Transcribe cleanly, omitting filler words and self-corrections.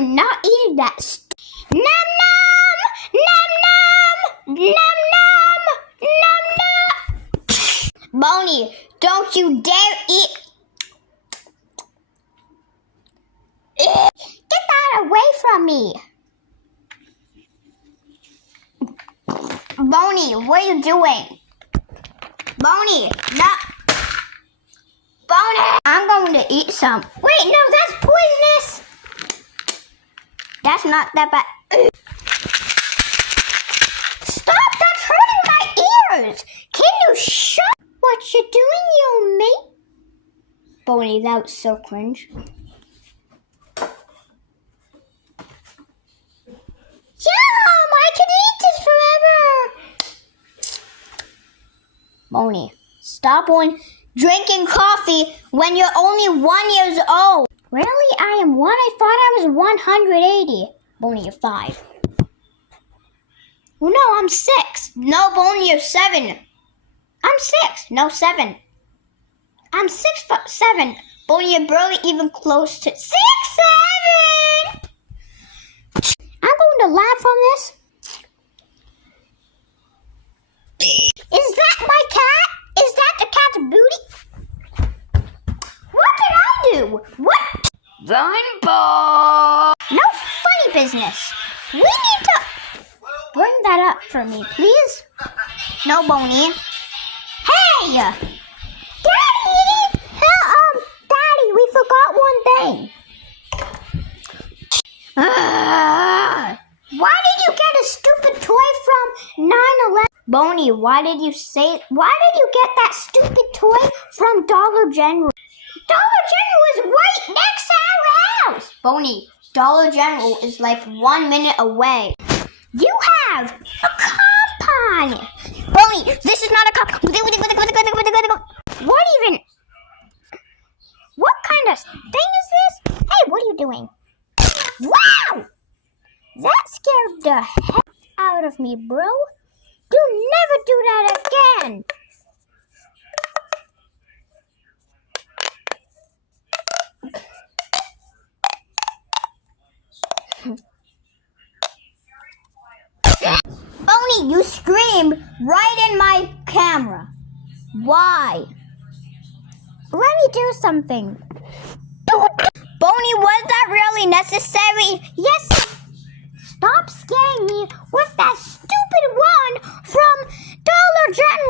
am not eating that. Nom nom! Nom nom! Nom nom! Nom nom! Boney, don't you dare eat. Get that away from me. Boney, what are you doing? Boney, no. Boney, I'm going to eat some. Wait, no, that's poisonous. That's not that bad. Stop, that's hurting my ears. Can you shut what you're doing, you mate? Boney, that was so cringe. Yum, I can eat this forever. Boney, stop drinking coffee when you're only 1 year old. Really? I am 1? I thought I was 180. Boney, you're 5. Well, no, I'm 6. No, Boney, you're 7. I'm 6. No, 7. I'm 6'7". Boney, you're barely even close to 6'7". I'm going to laugh on this. Is that my cat? Is that the cat's booty? What did I do? What? Rainbow! No funny business. We need to bring that up for me, please. No, Boney. Hey! Daddy! Daddy, we forgot one thing. Why did you get a stupid toy from 9/11? Boney, why did you get that stupid toy from Dollar General? Dollar General is right next to our house. Boney, Dollar General is like 1 minute away. You have a compound. Boney, this is not a compound. What kind of thing is this? Hey, what are you doing? Wow! That scared the heck out of me, bro. Do never do that again. Boney, you screamed right in my camera. Why? Let me do something. Boney, was that really necessary? Yes. Stop scaring me with that stupid one from Dollar General.